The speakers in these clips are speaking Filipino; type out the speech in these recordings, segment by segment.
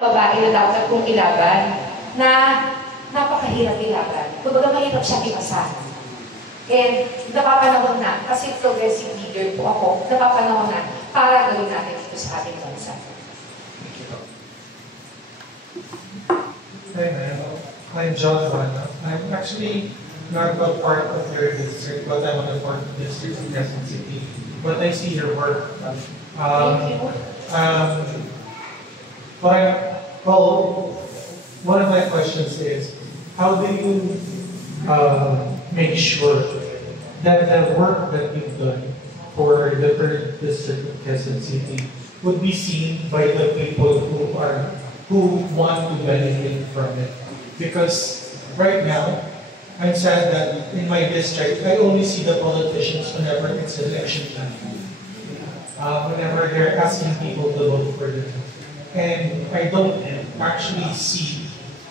babae na dapat kong ilaban na napakahirap ilaban. Kumbaga mahirap siya ipasa. And napapanahon na, kasi progressive leader po ako, napapanahon na para gawin natin ito sa ating bansa. Hi, ma'am. I'm John Rana. I'm actually not a part of your district, but I'm on the 4th district in Quezon City. But I see your work. Thank you. One of my questions is, how do you make sure that the work that you've done for the 3rd district of Quezon City would be seen by the people who want to benefit from it? Because right now, I'm sad that in my district, I only see the politicians whenever it's election time. Whenever they're asking people to vote for them. And I don't actually see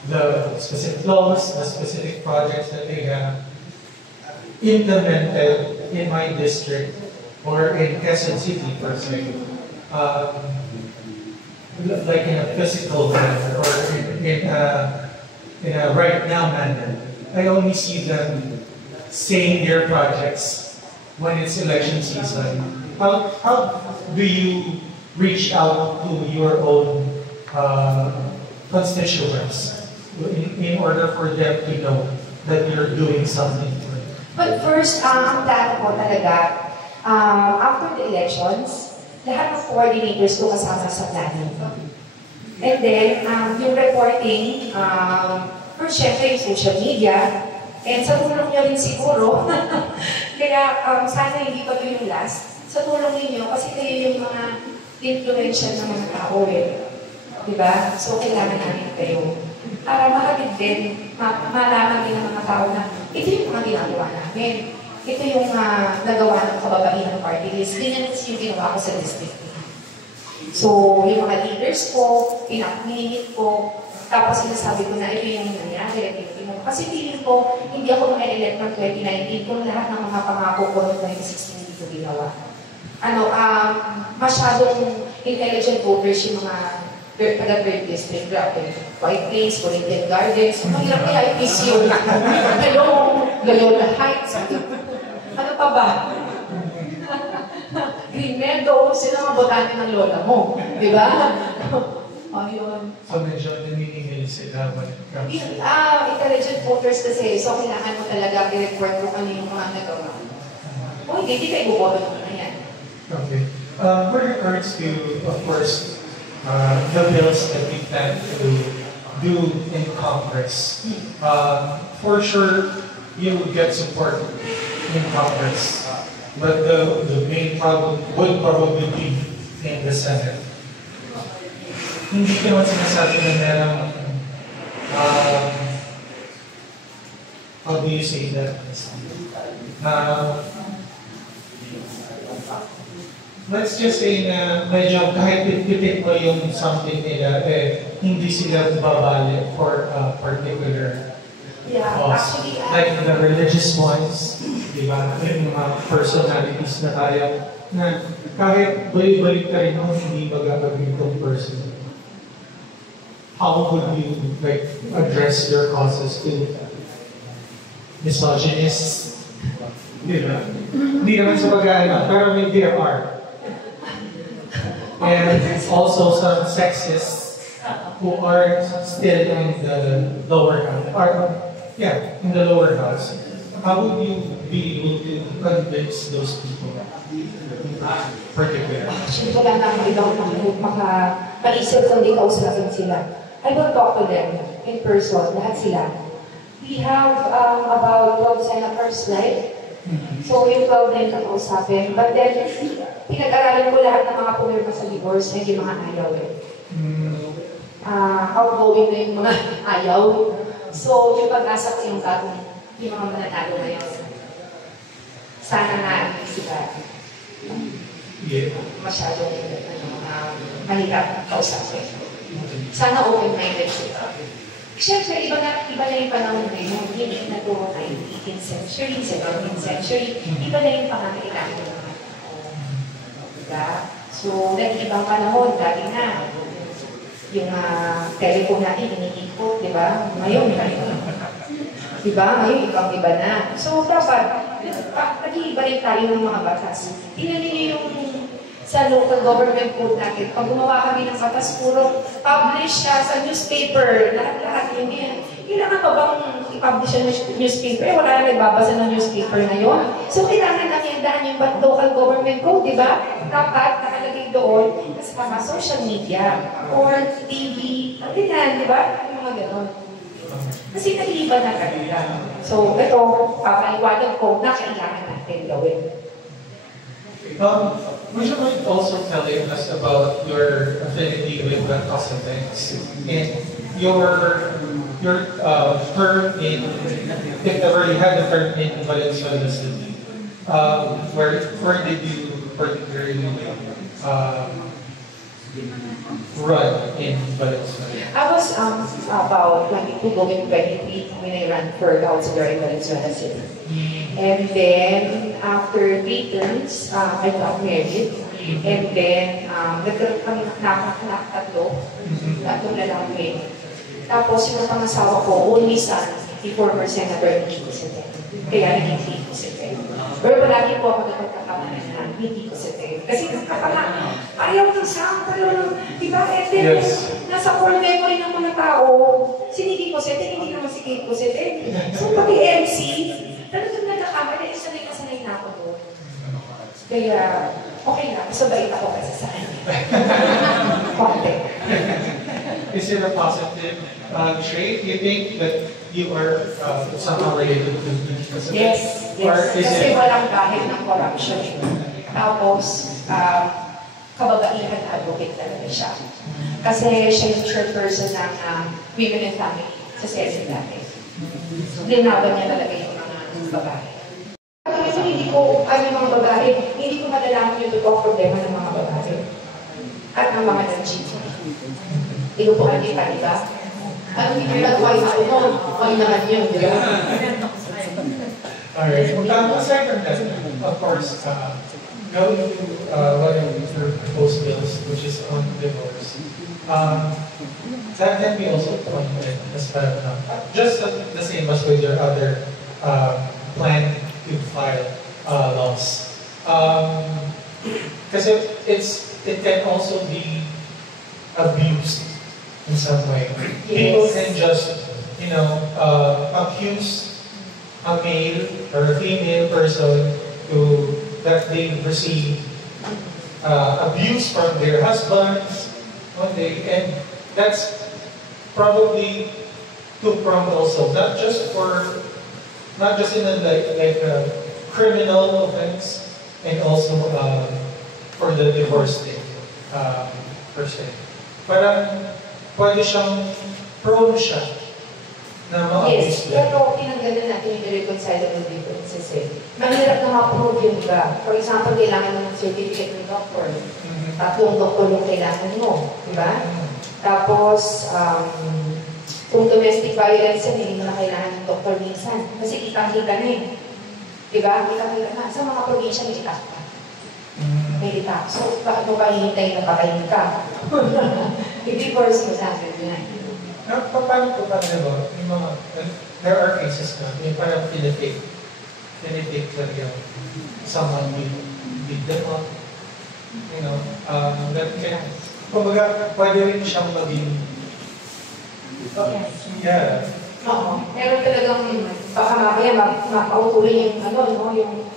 the specific laws, the specific projects that they have implemented in my district or in Quezon City per se, like in a physical manner or in a right now manner. I only see them saying their projects when it's election season. How do you reach out to your own constituents in order for them to know that you're doing something for them? But first, ang plano ko talaga, after the elections, lahat ng coordinators ko kasama sa plano. And then, yung reporting, first, syempre yung social media, and sa tulong nyo rin siguro, kaya sana hindi pa ito yung last, sa tulong ninyo, kasi kayo yung mga influential ng mga tao Diba? So, kailangan namin kayo. Para makabit din, malaman din ng mga tao na ito yung mga ginagawa namin. Ito yung nagawa ng kababaihan ng party list. Ganyan yung ginawa ko sa district. So, yung mga leaders ko, pinakminit ko, tapos sinasabi ko na ito yung nangyari, kasi feeling ko, hindi ako ma-elect ng 2019 kung lahat ng mga pangako ko noong 2016 hindi ko ginawa. Masyadong intelligent voters yung mga taga-3rd district, White Plains, Corinthian Gardens, mahirap kaya i-piece yun. Loyola Heights, ano pa ba? Green Meadows, sila mga botante ng lola mo, di ba? Ayun. So medyo naniningil sila when it comes to... Intelligent voters kasi, so kailangan mo talaga i-report kung ano yung mga nagawa. O hindi kayo buboto naman na yan. Okay. With regards to, of course, the bills that we plan to do in Congress, for sure, you would get support in Congress. But the main problem would probably be in the Senate. Hindi ko naman sinasabi na merong, how do you say that? Let's just say na medyo kahit pipitin mo yung something nila, hindi sila babali for a particular cause. Like the religious ones, di ba? Yung mga personalities na tayo, na kahit balik-balik ka rin mo, hindi mag-agree itong person. How would you address your causes to misogynists? Di ba? Hindi naman sa pag-aano, pero may there are. And also some sexists who are still in the lower house, in the lower house. How would you be able to convince those people? Particularly. Actually, wala na akong makaisip kung di kausapin sila. I will talk to them in person, lahat sila. We have about 12 senators, right? So, yung 12 na yung kakausapin. But then, pinag-aralan ko lahat ng mga pumirma sa divorce, hindi mga ayaw outgoing na yung mga ayaw. So, yung pag-asa ko yung mga mananalo ngayon. Sana na sila. Masyadong mahirap kausapin. Sana open-minded sila. Siyempre, iba na yung panahon ngayon. Hindi na ito 18th century, 17th century. Iba na yung pangangailangan ng mga tao. Diba? So, nag-ibang panahon, dati na. yung telephone natin, iniikot, di ba? Ngayon, di ba? Ngayon, ibang-iba na. So, dapat, nag-iiba rin tayo ng mga batas. Tingnan niyo yung sa local government code natin. Pag gumawa kami ng batas, puro publish siya sa newspaper. Lahat-lahat yun yan. Kailangan pa bang i-publish sa newspaper? Wala na nagbabasa ng newspaper ngayon. So, kailangan nakiandahan yung local government code, di ba? Dapat nakalagay doon kasama social media or TV. Ganyan, di ba? Yung mga ganon. Kasi nag-iiba na kanila. So, ito, papaliwanag ko na kailangan natin gawin. Would you mind also telling us about your affinity with the cosmetics and your term in, if ever you had a term in Valenzuela City, where did you particularly run in Valenzuela? I was about 22 going 23 when I ran for councilor in Valenzuela City. And then, after 3 terms, I got married. And then, nagkaroon kami ng tatlo. Tatlong lalaki. Tapos, yung pangasawa ko, only son, the former Senator Kiko Sete. Kaya naging Kiko Sete. Pero palagi po ako nagpagkakamalan na hindi ko Sete. Kasi ayaw ng sound, diba? And then, nasa core memory ng mga tao, si Kiko Sete, hindi naman si Kiko Sete. So, pati MC, talagang nagkakamali, sanay na ako doon. Kaya, okay lang, sabay ako kasi sa kanya. Konti. Is it a positive trait? You think that you are somehow related to the Yes, yes. Kasi walang dahil ng corruption. Tapos, kababaihan advocate talaga siya. Kasi siya yung chairperson ng Women and Family sa Senate natin. Linaban niya talaga yung mga babae. Kasi hindi ko, yung mga babae, hindi ko madalaman yung totoong problema ng mga babae. At ng mga nanchito. Inupuan kita, di ba? Ano hindi ko nag-wise ako noon? Okay naman yun, di ba? Alright. Aside from that, of course, going to one of your proposed bills, which is on divorce, that can be also pointed as part of just the same as with your other plan to file laws. Because it can also be abused in some way. Yes. People can just, accuse a male or a female person that they receive abuse from their husbands one day, and that's probably two-pronged also, not just in a criminal offense, and also for the divorce thing per se. Parang pwede siyang prone siya na ma-abuse. Yes, pero tinanggalan natin yung irreconcilable differences eh. Mahirap na ma-prove yung iba. For example, kailangan mo ng certificate ng doctor. Tatlong doktor yung kailangan mo. Diba? Tapos, kung domestic violence yan, hindi mo na kailangan ng doktor minsan. Kasi kitang-kita na eh. Diba? Kitang-kita na. Sa mga probinsya, may itak ka. May itak. So, bakit mo ba hihintay na patayin ka? I-divorce mo sa akin yan. Paano po ba, yung mga, there are cases na, yung parang pinitake talaga someone beat them up, that can, kumbaga, pwede rin siyang maging, yeah. Oo. Pero talagang, baka mamaya mapautuloy yung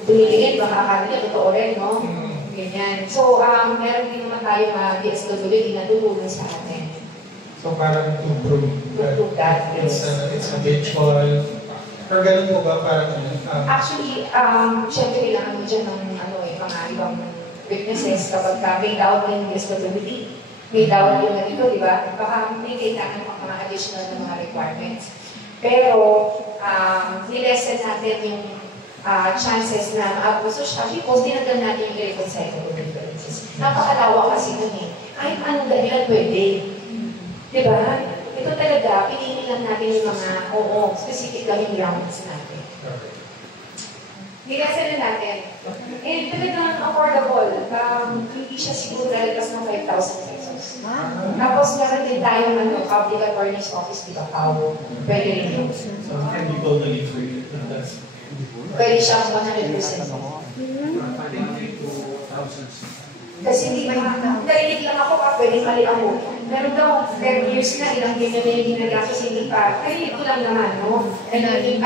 dumiliin, baka akala niya, totoo rin, no? Ganyan. So, meron din naman tayo mga DSWD na tutulong sa atin. So parang to prove that it's habitual. Pero ganun po ba parang... Actually, siyempre kailangan mo dyan ng mga ibang witnesses kapag may doubt ng responsibility. May doubt yung ganito, di ba? Baka may kailangan ng mga additional na mga requirements. Pero, nilesen natin yung chances na maabuso siya because dinagdan natin yung irreconcilable differences. Napakalawak kasi nun eh. Kahit anong dahilan pwede. Diba? Ito talaga, pinili lang natin yung mga, specific lang yung grounds natin. Nilasan na natin. Talagang affordable. Hindi siya siguro lalabas ng 5,000 pesos. Tapos meron din tayong public attorney's office, di ba, Pao? Pwede rin yun. So, can people believe for you? Pwede siyang 100%. Kasi di ba, narinig lang ako pwedeng mali ako. Meron daw 10 years na, ilang ganyan na yung ginagastos, hindi pa. Narinig ko lang naman, no? And then, 10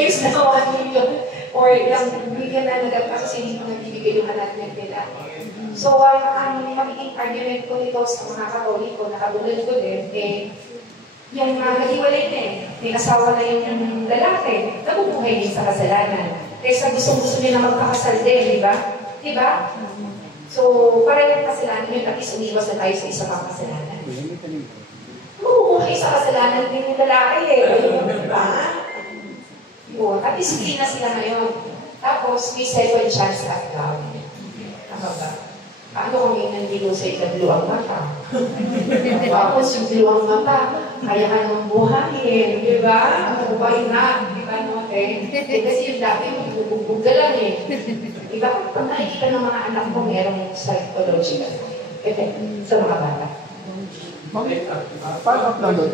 years na, 1 million. Or ilang million na nagaggastos, hindi ko nabibigay yung allotment nila. So, ang magiging argument ko nito sa mga Katoliko, nakabulad ko din, yung naghiwalay na may asawa na yung lalaki, nabubuhay din sa kasalanan. Kaya gusto nila magpakasal din, di ba? Di ba? So, parang kasalanan yun, at least umiwas na tayo sa isa pang kasalanan. Mabubuhay sa kasalanan din yung lalaki di ba? Yun, at least hindi na sila ngayon. Tapos, may second chance at love. Tama ba? Paano kung yung nandilusay na biluang mata? Tapos yung biluang mata, kaya ka nang buhayin, di ba? Ano ba yun na? Di ba no? Kasi yung dati, magbubugbog ka lang Di ba? Kung nakikita ng mga anak mo, merong psychological effect sa mga bata. Follow-up lang doon.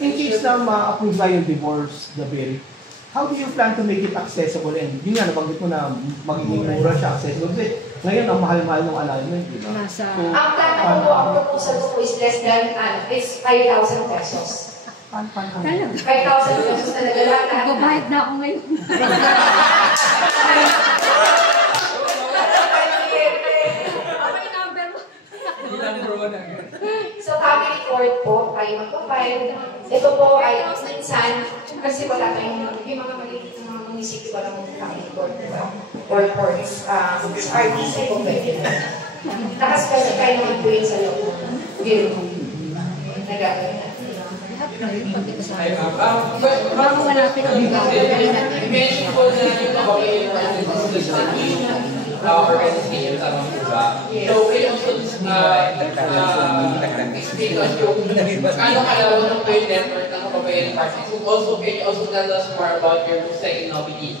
In case na ma-approve na yung divorce, the bill, how do you plan to make it accessible? And yun nga, nabanggit mo na magiging mura siya accessible. Kasi ngayon, ang mahal-mahal ng alignment, di ba? So, ang plan ko, ang proposal ko is less than, is 5,000 pesos. 5,000 pesos talaga lahat. Babayad na ako ngayon. So, family court po, tayo magpapile. Ito po ay minsan, kasi wala tayong, yung mga maliit na mga munisipyo, walang family court, diba? Or courts, RTC po pwede na. Nakaspecial kayo naman po yun sa loob. Bill. Nagagawin natin. Bago malapit ang gagawin natin. I-mention ko na yung kababayan natin organization sa mga iba. So, we also explain us yung ano kalawa ng kayo network ng kababayan parties. So, also, can you also tell us more about your second nominee?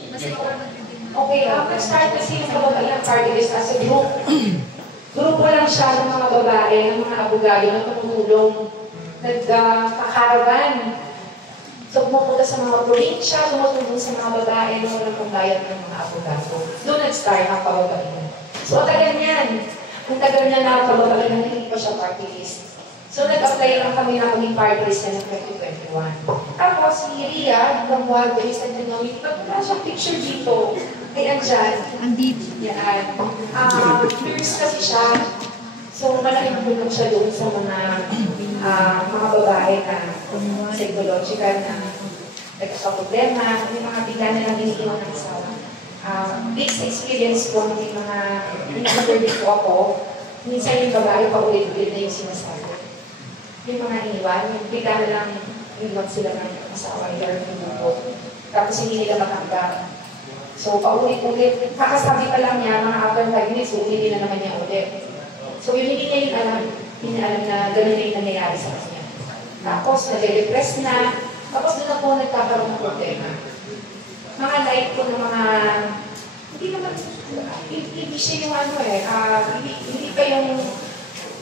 Okay, nag-start kasi yung kababayan party list as a group. Grupo lang siya ng mga babae, ng mga abogado na tumutulong. Nagkakaraban. So, pumupunta sa mga probinsya, tumutulong sa mga babae na walang pambayad ng mga abogado. Doon nag-start ang kababayan. So, ang tagal niyan. Ang tagal niya na kababayan na hindi pa siya party list. So, nag-apply lang kami na kaming party list na ng 2021. Tapos, si Ria, ng Huawei, sa Dynamic, wala siyang picture dito. Kaya andyan. Andito. Yan. Nurse kasi siya. So, malaking tulong siya doon sa mga babae na psychological na nagkakaproblema, may mga bigla na lang iniiwan ng asawa. Based experience ko, may mga pinaka-verdict ko ako, minsan yung babae paulit-ulit na yung sinasabi. Yung mga iniwan, yung bigla na lang iniwan sila ng asawa, yung buko. Tapos hindi nila matanggap. So, paulit-ulit, kakasabi pa lang niya, mga after 5 minutes, ulitin na naman niya ulit. So, yung hindi niya yung alam na gano'n na yung nangyayari sa kanya. Tapos, nade-depress na. Tapos, doon na po nagkakaroon ng problema. Mga light ko ng mga, hindi naman, hindi siya yung hindi pa yung,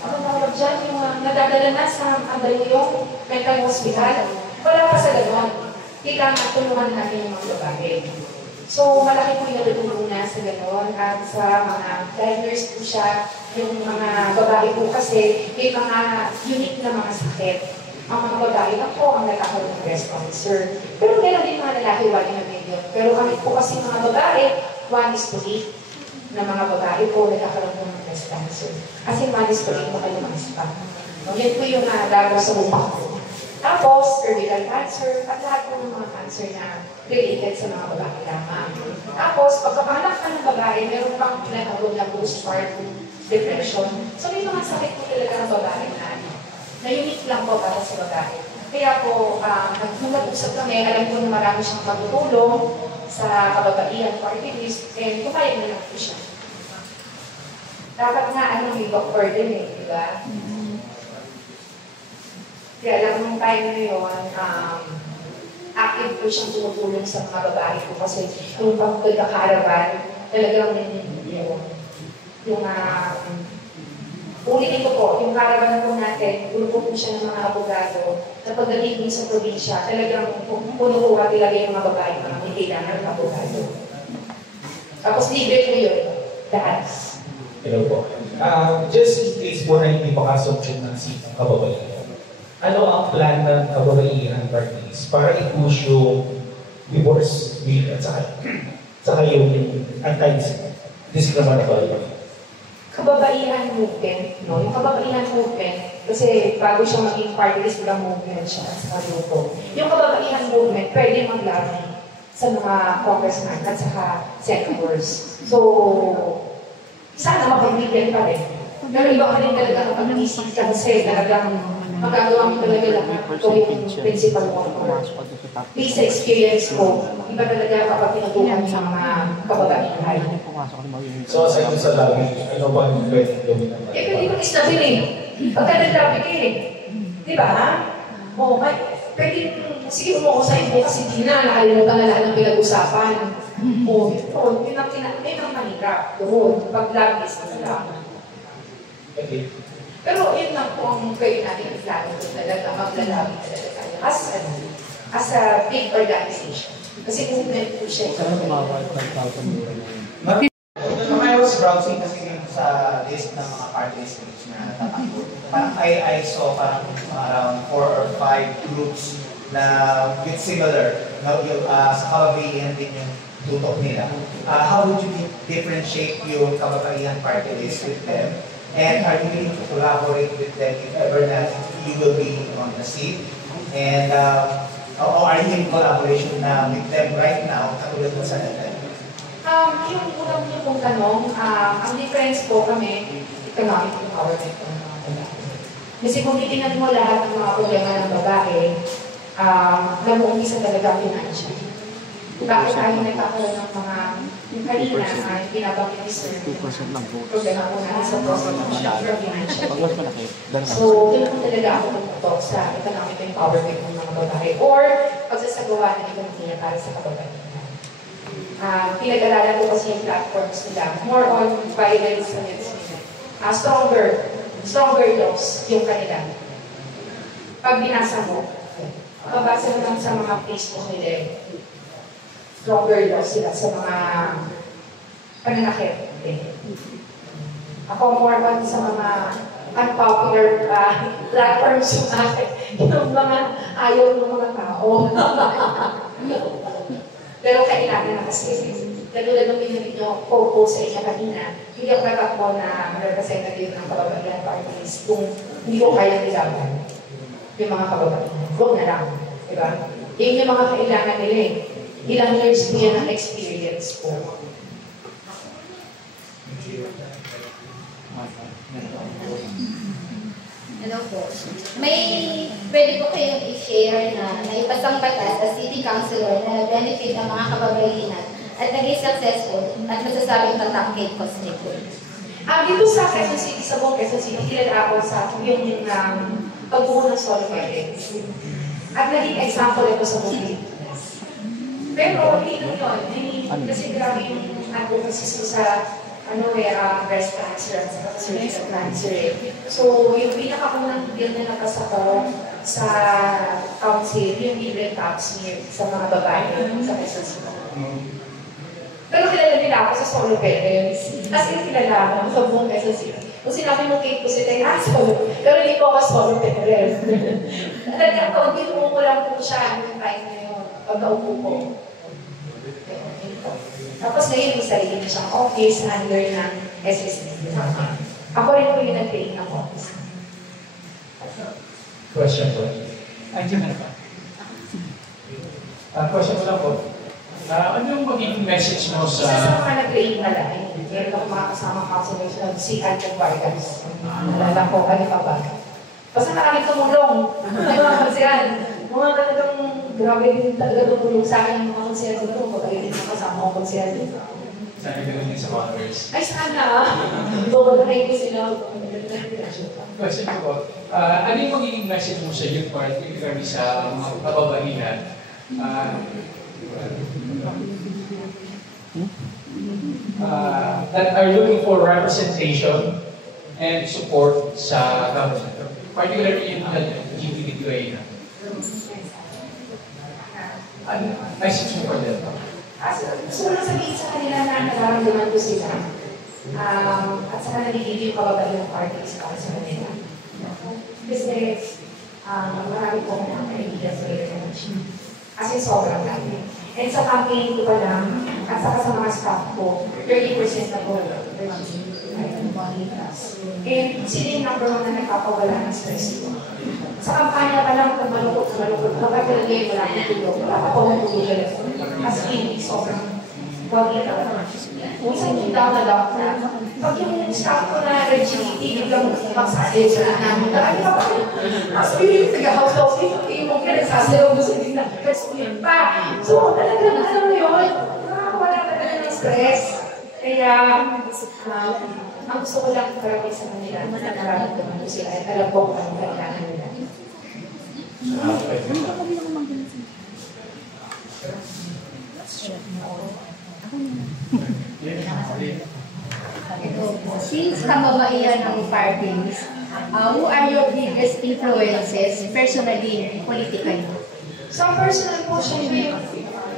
tawag dyan, yung nadadala na sa yung mental hospital. Wala pa sa gano'n. Kailangan tulungan natin yung mga babae. So, malaki po yung natutulong na sa gano'n at sa mga diners po siya, yung mga babae po kasi may mga unique na mga sakit. Ang mga babae na po ang nagkakaroon ng breast cancer. Pero meron din mga lalaki, 1 in a million. Pero kami po kasi mga babae, 1 is to 8 na mga babae po nagkakaroon ng breast cancer. Kasi 1 is to 8 po kayo mga spa. Yan po yung laro sa upak ko. Tapos, cervical cancer, at lahat po ng mga cancer na related sa mga babae lamang. Tapos, pagkapanganak ka ng babae, meron pang pinatawag na postpartum depression. So, may mga sakit po talaga ng babae na unique lang po para sa babae. Kaya po, nung nag-usap kami, alam ko na marami siyang pagtutulong sa kababaihan party list, and pumayag na lang po siya. Dapat nga, may doctor din di ba? Kaya lang nung time na yun, active po siyang tumutulong sa mga babae ko kasi yung pagkakaraban, talagang yung Ulitin ko po, yung caravan po natin, grupo po siya ng mga abogado na pagdating din sa probinsya, talagang punukuha talaga yung mga babae, mga may kailangan ng abogado. Tapos libre po yun, lahat. Hello po. Just in case po na hindi makasubject ng sitang kababaihan, ano ang plan ng kababaihan parties para i-push yung divorce bill at saka yung anti-discriminatory? Kababaihan movement, no? Yung kababaihan movement, kasi bago siya maging party list, walang movement siya sa grupo. Yung kababaihan movement, pwede maglaban sa mga congressman at saka senators. So, sana mapagbigyan pa rin. Pero iba pa rin talaga ang pag-isip kasi talagang magagawa mo talaga lahat. Ito yung principal motor. Based sa experience ko, iba talaga kapag pinatuhan sa mga kababaihan. So, aside dun sa lobby, ano ba yung pwede gawin naman? Pwede mo isnabin eh. Pagka naglabi ka eh. Di ba? O, pwede, sige mo ko sa'yo bukas hindi na, nakalimutan na lahat ng pinag-usapan. O, yun ang mahirap. Doon, pag-lobbyist na lang. Okay. Pero yun lang po ang pwede natin i-plano ko talaga, mag-lobby talaga tayo. As a big organization. Kasi movement po siya. When I was browsing kasi sa list ng mga party lists na tatakbo, parang I saw parang around 4 or 5 groups na with similar, sa kababaihan din yung tutok nila. How would you differentiate yung kababaihan party list with them? And are you willing to collaborate with them if ever that you will be on the seat? And or are you in collaboration with them right now, katulad mo sa natin? Yung unang niyo pong tanong, ang difference po kami, economic empowerment ng mga babae. Kasi kung titingnan mo lahat ng mga problema ng babae, namuumpisa talaga financial. Bakit tayo nagkakaroon ng mga, yung kanina, binabanggit ni Sir, problema po natin sa prostitution, financial. So, yun po talaga ako tumutok sa economic empowerment ng mga babae or pagsasagawa ng ekonomiya para sa kababaihan. Pinag-aralan ko kasi yung platforms nila, more on violence against women. Stronger laws yung kanila. Pag binasa mo, mabasa mo lang sa mga Facebook nila, stronger laws sila sa mga pananakit. Ako more on sa mga unpopular platforms yung akin, yung mga ayaw ng mga tao. Pero kailangan na kasi, katulad ng pinunit nyo, po sa inyo kanina, hindi ako natakbo na representative ng kababaihan parties kung hindi ko kaya nilaban yung mga kababaihan. Huwag na lang. Diba? Yun yung mga kailangan nila eh. Ilang years po yan ang experience ko. Hello po. May pwede ko kayong i-share na naipasang batas sa city councilor na benefit ng mga kababaihan at naging successful at masasabing tatak Kate Costeco. Dito sa Quezon City, sa buong Quezon City, kilala ako sa community ng pagbuo ng solo weddings. At naging example ito sa buong Pilipinas. Pero hindi lang yun. Kasi grabe yung advocacy ko sa breast cancer at cervical cancer. So, yung pinakakunang bill na nakasabaw sa council, yung libre pap smear sa mga babae sa Quezon City. Pero kilala nila ako sa solo parents. As in, kilala ako sa buong Quezon City. Kung sinabi mo Kate Costeco, solo. Pero hindi ko ako solo parents. Talagang kaunti-unti ko lang po siya yung time na yun. Pagkaupo ko. Tapos ngayon, may sarili na siyang office under ng SSD. Ako rin po yung nag-create ng office. Question po. Question ko lang po. Ano yung magiging message mo Isa sa mga nag-create na lang, meron ako mga kasamang counselors na si Alto Vargas. Nalala ko, ano pa ba? Basta nakakit tumulong. Ay mga kansiyan. Mga talagang grabe din talaga tumulong sa akin ng mga kansiyan dito. Pagkalitin ng kasama ko kansiyan dito. Sana ganoon din sa Congress. Ay, sana! Bumagay ko sila. Question ko po, ano yung magiging message mo sa youth party kami sa mga kababaihan? That are looking for representation and support sa government, particularly yung LGBTQIA. Message mo for them. Gusto ko lang sabihin sa kanila na nararamdaman ko sila. At saka nagiging yung kababali ng parties para sa kanila. Kasi marami po mga kaibigan sa relationship. Kasi sobrang dami. And sa campaign ko pa lang, at saka sa mga staff ko, 30% na po. And sila yung number 1 na nagpapawala ng stress ko. Sa kampanya pa lang, pag malungkot, kapag talaga wala akong tulog, wala pa po ng tulog. As in, sobrang wagi na. Minsan yung down na doctor. Pag yung staff ko na LGBT, biglang magsasayo sa namin, ay ka pa. Mas yung taga-house, yung mga nagsasayo, gusto din na, kasi yun pa. So, talagang ano yun, nakakawala talaga ng stress. Kaya, ang gusto ko lang karami sa kanila, nararamdaman ko sila, at alam ko kung anong kailangan nila. Since kababaihan ng parties, who are your biggest influences personally, politically? So, personal po siya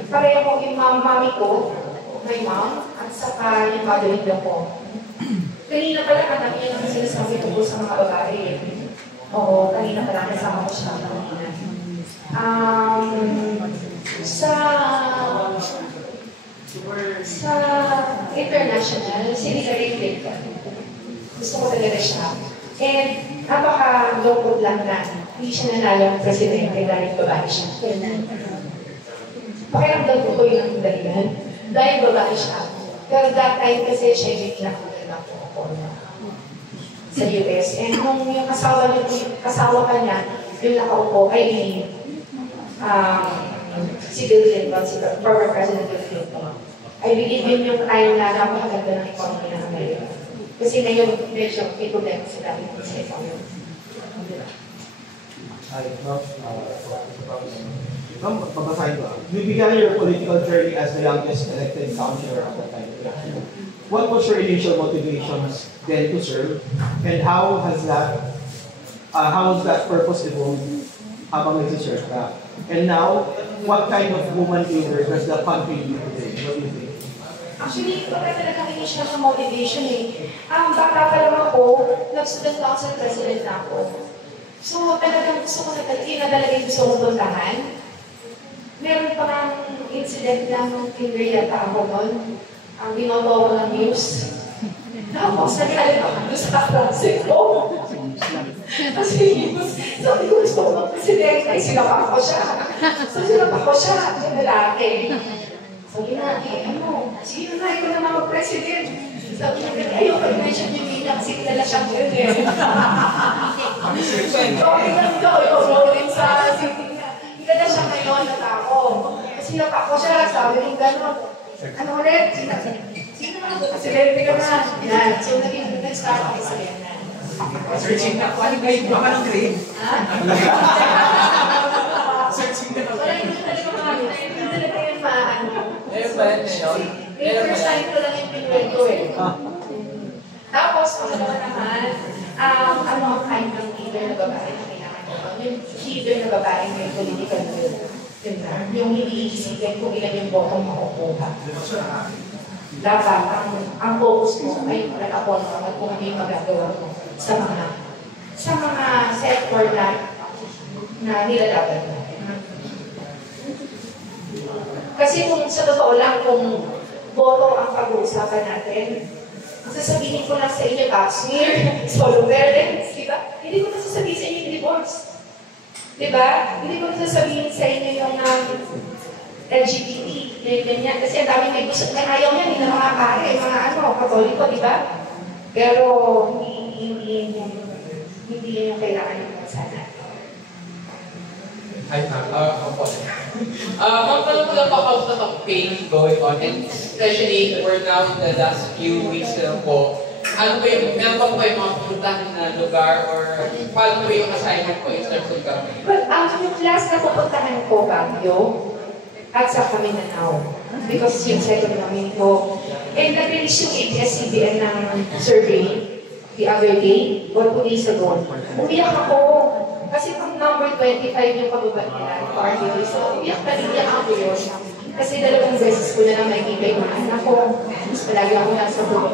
pareho ko yung mami ko, my mom, at saka yung mother-in-law ko. Kanina pala, anak niya naman sinasabi tungkol sa mga babae. Oo, kanina pala, kasama ko siya kanina. Sa international, si Hillary Clinton. Gusto ko talaga siya. And napaka-lungkot lang na hindi siya nanalo ng presidente dahil babae siya. Pakiramdam ko yung dahilan. Dahil babae siya. Pero that time kasi siya yung pinakakulang ako sa US. And nung yung kasawa ka niya, yung nakaupo ay si Bill Clinton, si former President Bill Clinton. I believe yun yung time na napakaganda ng economy ng Amerika. Kasi ngayon, medyo may problema sila sa economy. Ma'am, babasahin ko. You began your political journey as the youngest elected councilor at the time of election. What was your initial motivations then to serve, and how has that purpose evolved habang nagsiserve ka? And now, what kind of woman leader does the country need today? What do you think? Actually, wala talagang initial na motivation eh. Bata pa lang ako, nag-student council president na ako. So, talagang gusto ko na talaga gusto kong puntahan. Meron pa ng incident lang nung kinder yata ako noon. Ang binoto ko ng news. Tapos, nagalit ako doon sa klase ko. Kasi news, sabi ko gusto ko mag-president, ay sinapak ko siya. So, sinapak ko siya, yung lalaki. Sabi na, sige na, ikaw na mag-president. Sabi niya, ayoko i-mention yung nila kasi kilala siyang yun eh. Okay lang ito, ikaw rin sa city niya. Kilala siya ngayon at ako. Kasi napak ko siya, sabi nung gano'n, ano ulit? Sino na mag-presidente ka na? Yan. So, nag-start ako sa yan. Searching na, qualified ba ka ng grade? Ha? Searching na. Wala yung talaga yung maano. First time ko lang yung pinwento eh. Tapos, pangalawa naman, ano ang kind ng leader na babae na kailangan ko? Yung leader na babae may political will. Yung hindi iisipin kung ilan yung botong makukuha. Dapat, ang focus mo ay nag-apon mo at kung ano yung magagawa mo sa mga sector na nilalaban mo. Kasi kung sa totoo lang, kung boto ang pag-uusapan natin, ang sasabihin ko lang sa inyo, pap smear, solo parents, di ba? Hindi ko na sasabihin sa inyo yung divorce. Di ba? Hindi ko na sasabihin sa inyo yung LGBT, yung ganyan. Kasi ang dami may gusto, may ayaw niya, hindi na makakari, mga katoliko, di ba? Pero hindi yun yung kailangan ng bansa natin. Hi, ma'am. Ma'am, paano po lang about the campaign going on? And especially, we're now in the last few weeks na po. Ano ba yung, meron pa po yung mga pupuntahan na lugar or paano ba yung assignment po in terms of campaign? Well, yung class na pupuntahan ko, Baguio, at sa Mindanao. Because yung second namin ko. And nag-release yung ABS-CBN ng survey. the other day, or 2 days ago. Umiyak ako. Kasi pag number 25 yung pababa nila, party list. So, umiyak ako yun. Kasi 2 beses ko na lang nakikita yung mga anak ko. Mas palagi ako nasa doon.